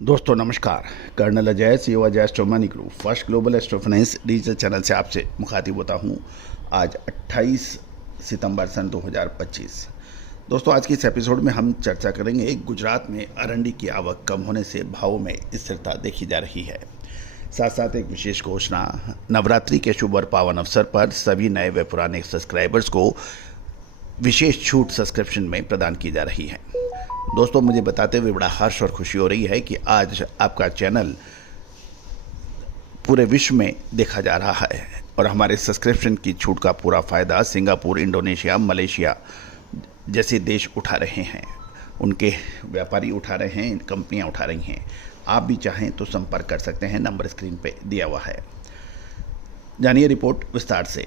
दोस्तों नमस्कार। Colonel Ajay CO Ajay Astromoney group first global Astrofinance digital channel से आपसे मुखातिब होता हूं। आज 28 सितंबर सन 2025। दोस्तों आज के इस एपिसोड में हम चर्चा करेंगे गुजरात में अरंडी की आवक कम होने से भावों में स्थिरता देखी जा रही है। साथ साथ एक विशेष घोषणा, नवरात्रि के शुभ और पावन अवसर पर सभी नए व पुराने सब्सक्राइबर्स को विशेष छूट सब्सक्रिप्शन में प्रदान की जा रही है। दोस्तों मुझे बताते हुए बड़ा हर्ष और खुशी हो रही है कि आज आपका चैनल पूरे विश्व में देखा जा रहा है और हमारे सब्सक्रिप्शन की छूट का पूरा फ़ायदा सिंगापुर, इंडोनेशिया, मलेशिया जैसे देश उठा रहे हैं। उनके व्यापारी उठा रहे हैं, कंपनियां उठा रही हैं। आप भी चाहें तो संपर्क कर सकते हैं, नंबर स्क्रीन पे दिया हुआ है। जानिए रिपोर्ट विस्तार से।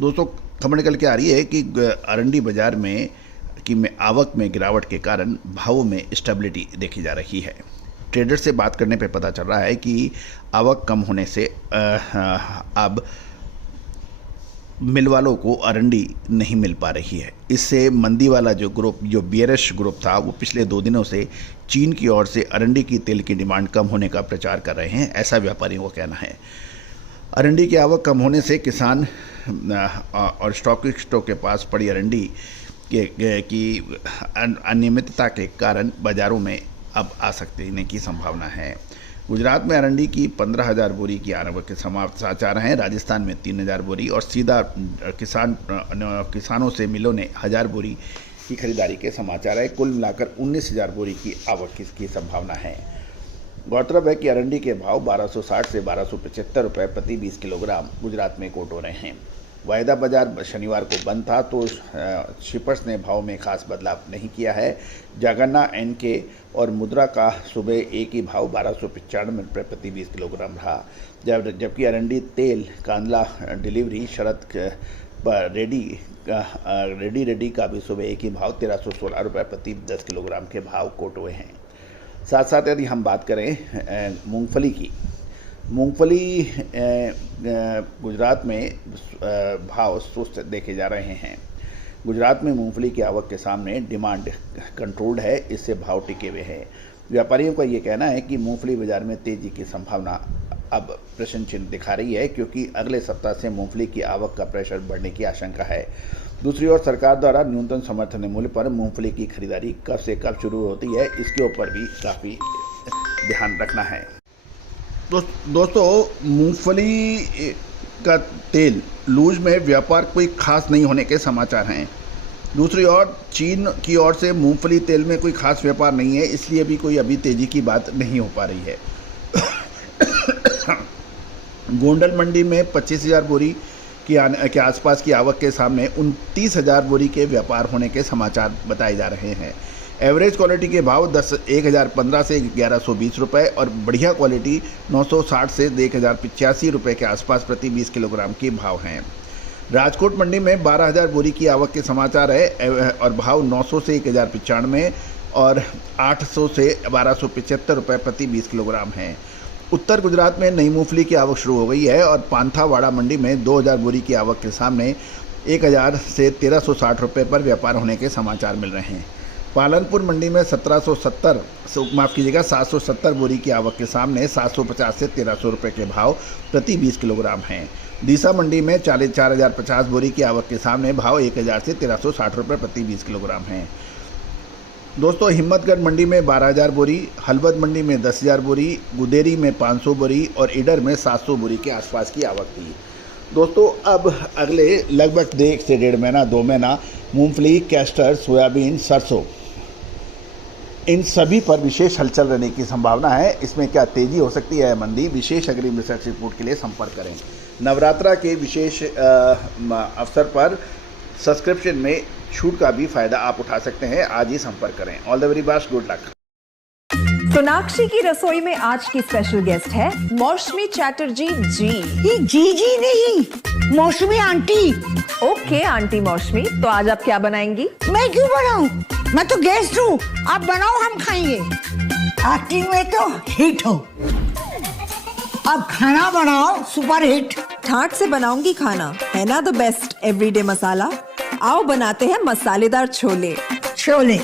दोस्तों खबर निकल के आ रही है कि अरंडी बाजार में आवक में गिरावट के कारण भावों में स्टेबिलिटी देखी जा रही है। ट्रेडर से बात करने पे पता चल रहा है कि आवक कम होने से अब मिल वालों को अरंडी नहीं मिल पा रही है। इससे मंदी वाला जो बियरिश ग्रुप था वो पिछले 2 दिनों से चीन की ओर से अरंडी की तेल की डिमांड कम होने का प्रचार कर रहे हैं, ऐसा व्यापारियों का कहना है। अरंडी की आवक कम होने से किसान और स्टॉकिस्टों के पास पड़ी अरंडी की अनियमितता के कारण बाज़ारों में अब आ सकने की संभावना है। गुजरात में अरंडी की 15,000 बोरी की आवक के समाचार हैं। राजस्थान में 3,000 बोरी और सीधा किसानों से मिलों ने 1,000 बोरी की खरीदारी के समाचार है। कुल मिलाकर 19,000 बोरी की आवक की संभावना है। गौरतलब है कि अरंडी के भाव 1260 से 1275 रुपये प्रति 20 किलोग्राम गुजरात में कोट हो रहे हैं। वायदा बाजार शनिवार को बंद था तो शिपर्स ने भाव में खास बदलाव नहीं किया है। जागन्ना, एनके और मुद्रा का सुबह एक ही भाव 1295 रुपये प्रति 20 किलोग्राम रहा, जबकि अरंडी तेल कांदला डिलीवरी शरद पर रेडी का भी सुबह एक ही भाव 1316 रुपये प्रति 10 किलोग्राम के भाव कोट हुए हैं। साथ साथ यदि हम बात करें मूंगफली की, मूंगफली गुजरात में भाव सुस्त देखे जा रहे हैं। गुजरात में मूंगफली की आवक के सामने डिमांड कंट्रोल्ड है, इससे भाव टिके हुए हैं। व्यापारियों का ये कहना है कि मूंगफली बाजार में तेजी की संभावना अब प्रश्न चिन्ह दिखा रही है, क्योंकि अगले सप्ताह से मूंगफली की आवक का प्रेशर बढ़ने की आशंका है। दूसरी ओर सरकार द्वारा न्यूनतम समर्थन मूल्य पर मूंगफली की खरीदारी कब से कब शुरू होती है, इसके ऊपर भी काफ़ी ध्यान रखना है। दोस्तों मूंगफली का तेल लूज में व्यापार कोई खास नहीं होने के समाचार हैं। दूसरी ओर चीन की ओर से मूंगफली तेल में कोई खास व्यापार नहीं है, इसलिए भी कोई अभी तेजी की बात नहीं हो पा रही है। गोंडल मंडी में 25,000 बोरी के आसपास की आवक के सामने 29,000 बोरी के व्यापार होने के समाचार बताए जा रहे हैं। एवरेज क्वालिटी के भाव 1,015 से 1,120 रुपये और बढ़िया क्वालिटी 960 से 1,085 रुपये के आसपास प्रति 20 किलोग्राम के भाव हैं। राजकोट मंडी में 12,000 बोरी की आवक के समाचार है और भाव 900 से 1,095 और 800 से 1,275 रुपये प्रति 20 किलोग्राम हैं। उत्तर गुजरात में नई मूंगफली की आवक शुरू हो गई है और पांथावाड़ा मंडी में 2,000 बोरी की आवक के सामने 1,000 से 1,360 रुपये पर व्यापार होने के समाचार मिल रहे हैं। पालनपुर मंडी में 770 बोरी की आवक के सामने 750 से 1,300 रुपये के भाव प्रति 20 किलोग्राम हैं। डीसा मंडी में 4,050 बोरी की आवक के सामने भाव 1,000 से 1,360 रुपये प्रति 20 किलोग्राम हैं। दोस्तों हिम्मतगढ़ मंडी में 12,000 बोरी, हलवद मंडी में 10,000 बोरी, गुदेरी में 500 बोरी और ईडर में 700 बोरी के आसपास की आवक थी। दोस्तों अब अगले लगभग 1 से 1.5 महीना 2 महीना मूंगफली, कैस्टर, सोयाबीन, सरसों इन सभी पर विशेष हलचल रहने की संभावना है। इसमें क्या तेजी हो सकती है, मंदी? विशेष अग्रिम रिसर्च रिपोर्ट के लिए संपर्क करें। नवरात्रा के विशेष अवसर पर सब्सक्रिप्शन में छूट का भी फायदा आप उठा सकते हैं। आज ही संपर्क करें। All the very best, good luck. Sonakshi की रसोई में आज की स्पेशल गेस्ट है मौसमी चैटर्जी जी। ये जी नहीं, मौसमी आंटी। ओके आंटी मौसमी, तो आज आप क्या बनाएंगी? मैं क्यों बनाऊं? मैं तो गेस्ट हूँ, आप बनाओ, हम खाएंगे। एक्टिंग में तो हिट हो, अब खाना बनाओ सुपर हिट। ठाट से बनाऊंगी खाना, है ना द बेस्ट एवरीडे मसाला। आओ बनाते हैं मसालेदार छोले। छोले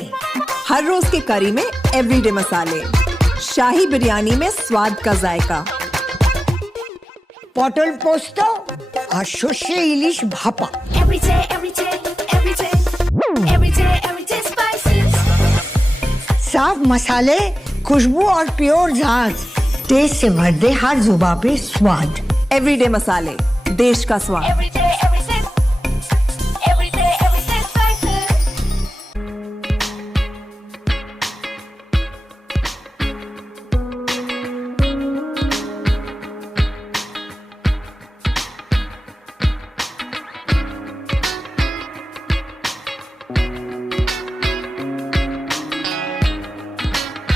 हर रोज की करी में एवरीडे मसाले, शाही बिरयानी में स्वाद का जायका। পটল পোস্ত আর সর্ষে ইলিশ ভাপা। Every day, every day, every day, every day, every day spices. साफ मसाले, खुशबू और प्योर झांझ, टेस्ट से भर दे हर जुबान पे स्वाद। एवरीडे मसाले, देश का स्वाद। Every day.